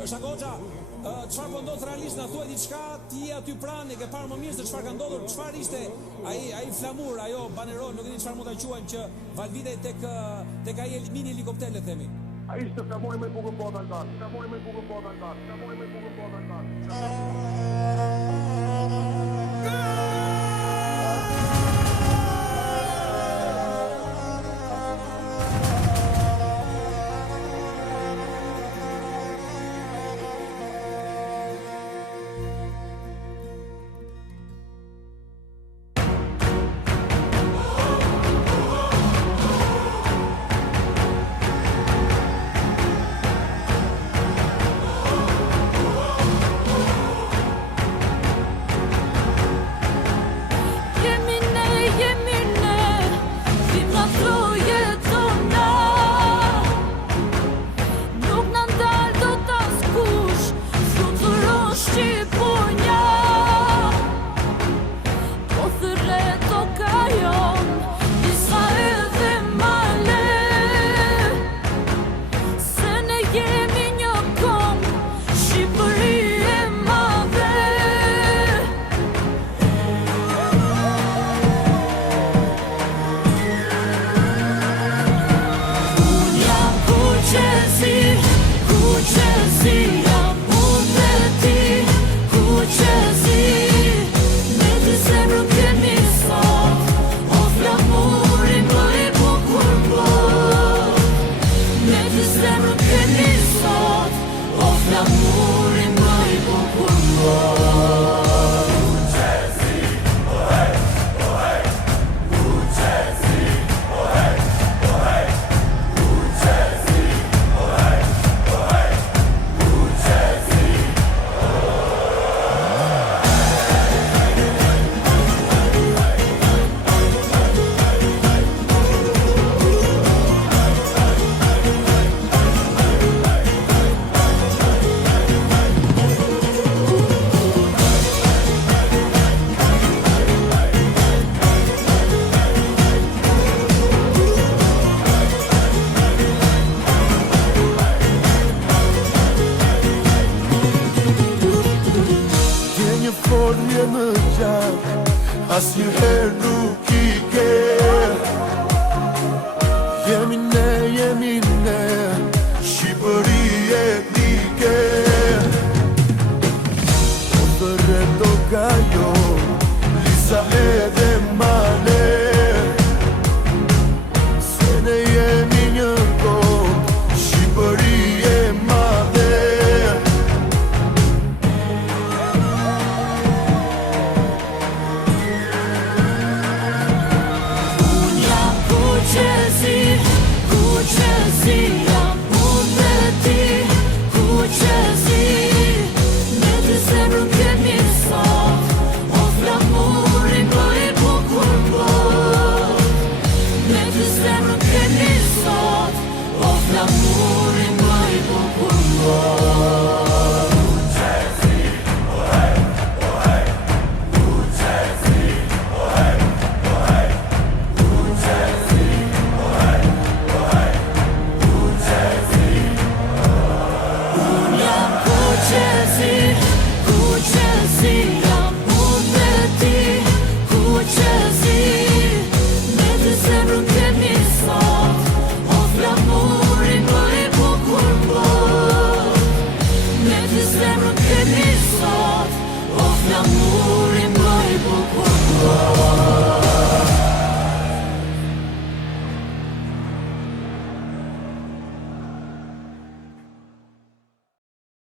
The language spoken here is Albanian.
Shakoxa, çfarë po ndodh realisht, na thuaj diçka, ti je aty pranë, ke parë më mirë se çfarë ka ndodhur, çfarë ishte ai flamur, ajo banerol, nuk e di çfarë mund ta quajmë, që valvitej tek ai mini helikopter, le themi. Ai ishte flamuri më i bukur botën tonë. Flamuri më i bukur botën tonë. Flamuri më i bukur botën tonë. Asnjëherë nuk I ke. Jemi ne, Shqipëri etnike. Po të rreto gajo, Lisa edhe male. Se ne jemi një kohë, Shqipëri e madhe. L'amour est moi et beaucoup.